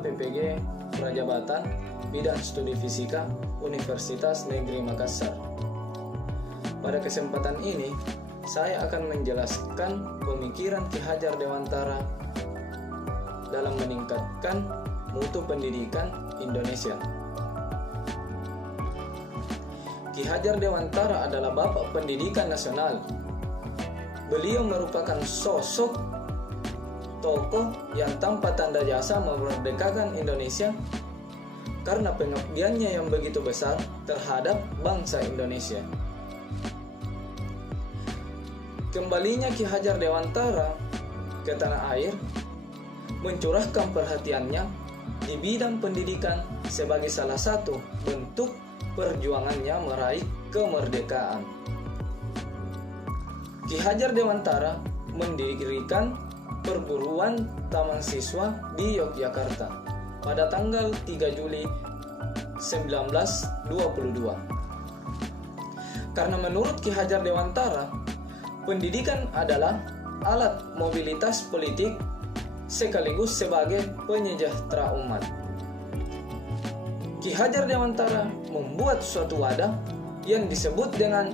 PPG Prajabatan Bidang Studi Fisika Universitas Negeri Makassar. Pada kesempatan ini, saya akan menjelaskan pemikiran Ki Hajar Dewantara dalam meningkatkan mutu pendidikan Indonesia. Ki Hajar Dewantara adalah Bapak Pendidikan Nasional. Beliau merupakan sosok tokoh yang tanpa tanda jasa memerdekakan Indonesia karena pengabdiannya yang begitu besar terhadap bangsa Indonesia. Kembalinya Ki Hajar Dewantara ke tanah air mencurahkan perhatiannya di bidang pendidikan sebagai salah satu bentuk perjuangannya meraih kemerdekaan. Ki Hajar Dewantara mendirikan perguruan taman siswa di Yogyakarta pada tanggal 3 Juli 1922. Karena menurut Ki Hajar Dewantara, pendidikan adalah alat mobilitas politik sekaligus sebagai penyejahtera umat. Ki Hajar Dewantara membuat suatu wadah yang disebut dengan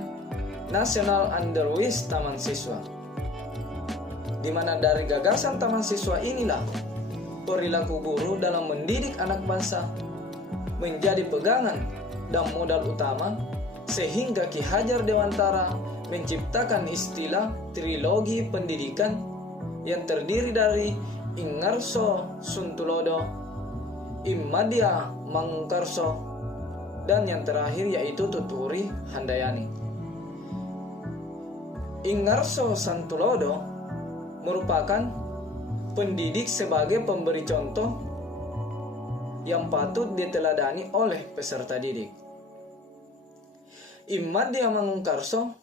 National Underwise Taman Siswa, di mana dari gagasan taman siswa inilah perilaku guru dalam mendidik anak bangsa menjadi pegangan dan modal utama, sehingga Ki Hajar Dewantara menciptakan istilah trilogi pendidikan yang terdiri dari Ingarso Suntulodo, Immadya Mangkarso, dan yang terakhir yaitu Tuturi Handayani. Ingarso Suntulodo merupakan pendidik sebagai pemberi contoh yang patut diteladani oleh peserta didik. Immadya Mangkarso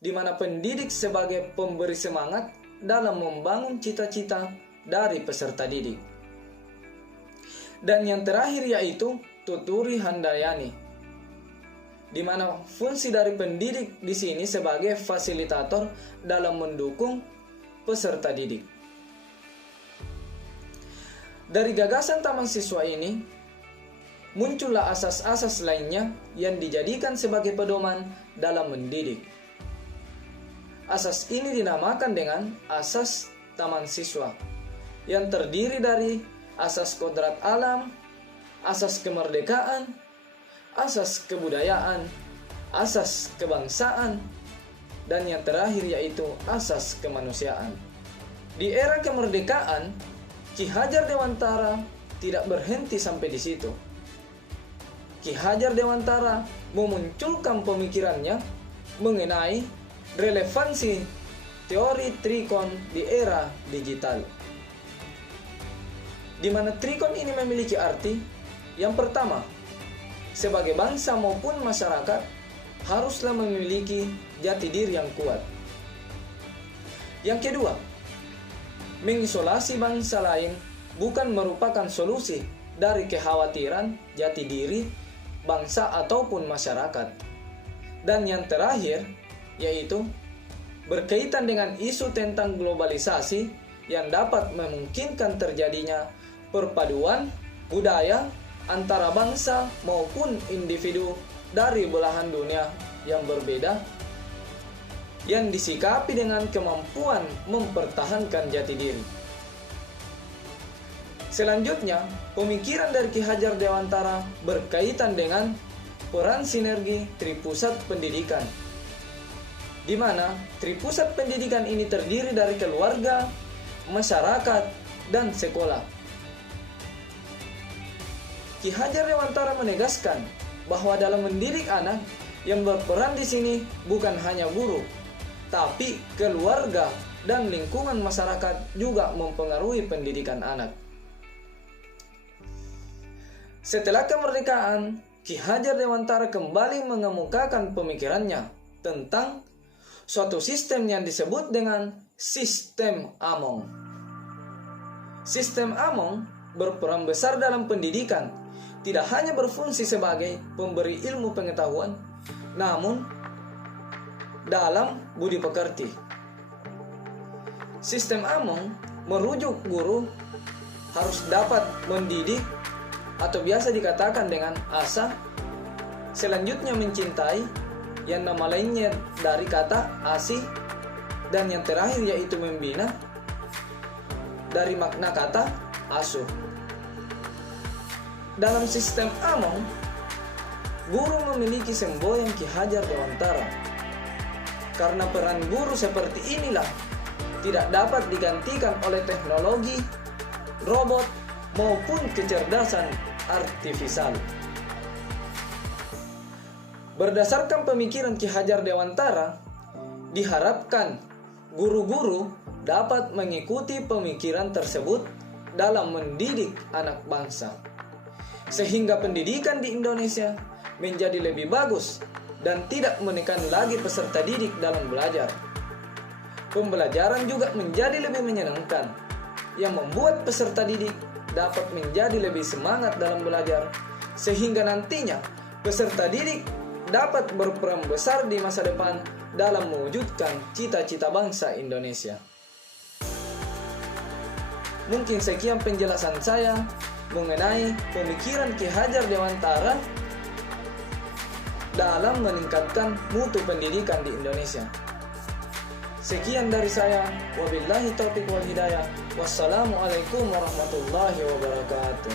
di mana pendidik sebagai pemberi semangat dalam membangun cita-cita dari peserta didik. Dan yang terakhir yaitu Tuturi Handayani, di mana fungsi dari pendidik di sini sebagai fasilitator dalam mendukung peserta didik. Dari gagasan taman siswa ini muncullah asas-asas lainnya yang dijadikan sebagai pedoman dalam mendidik. Asas ini dinamakan dengan asas taman siswa, yang terdiri dari asas kodrat alam, asas kemerdekaan, asas kebudayaan, asas kebangsaan, dan yang terakhir yaitu asas kemanusiaan. Di era kemerdekaan, Ki Hajar Dewantara tidak berhenti sampai di situ. Ki Hajar Dewantara memunculkan pemikirannya mengenai relevansi teori trikon di era digital, di mana trikon ini memiliki arti yang pertama, sebagai bangsa maupun masyarakat haruslah memiliki jati diri yang kuat. Yang kedua, mengisolasi bangsa lain bukan merupakan solusi dari kekhawatiran jati diri bangsa ataupun masyarakat. Dan yang terakhir yaitu berkaitan dengan isu tentang globalisasi yang dapat memungkinkan terjadinya perpaduan budaya antara bangsa maupun individu dari belahan dunia yang berbeda, yang disikapi dengan kemampuan mempertahankan jati diri. Selanjutnya, pemikiran dari Ki Hajar Dewantara berkaitan dengan peran sinergi Tripusat Pendidikan, di mana Tripusat Pendidikan ini terdiri dari keluarga, masyarakat, dan sekolah. Ki Hajar Dewantara menegaskan bahwa dalam mendidik anak, yang berperan di sini bukan hanya guru, tapi keluarga dan lingkungan masyarakat juga mempengaruhi pendidikan anak. Setelah kemerdekaan, Ki Hajar Dewantara kembali mengemukakan pemikirannya tentang suatu sistem yang disebut dengan sistem Among. Sistem Among berperan besar dalam pendidikan, tidak hanya berfungsi sebagai pemberi ilmu pengetahuan, namun dalam budi pekerti. Sistem Among merujuk guru harus dapat mendidik atau biasa dikatakan dengan asa, selanjutnya mencintai, yang nama lainnya dari kata asih, dan yang terakhir yaitu membina dari makna kata asuh. Dalam sistem Among, guru memiliki semboyan Ki Hajar Dewantara. Karena peran guru seperti inilah tidak dapat digantikan oleh teknologi, robot, maupun kecerdasan artifisial. Berdasarkan pemikiran Ki Hajar Dewantara, diharapkan guru-guru dapat mengikuti pemikiran tersebut dalam mendidik anak bangsa, sehingga pendidikan di Indonesia menjadi lebih bagus dan tidak menekan lagi peserta didik dalam belajar. Pembelajaran juga menjadi lebih menyenangkan, yang membuat peserta didik dapat menjadi lebih semangat dalam belajar, sehingga nantinya peserta didik dapat berperan besar di masa depan dalam mewujudkan cita-cita bangsa Indonesia. Mungkin sekian penjelasan saya mengenai pemikiran Ki Hajar Dewantara dalam meningkatkan mutu pendidikan di Indonesia. Sekian dari saya, wabillahi taufiq wal hidayah. Wassalamualaikum warahmatullahi wabarakatuh.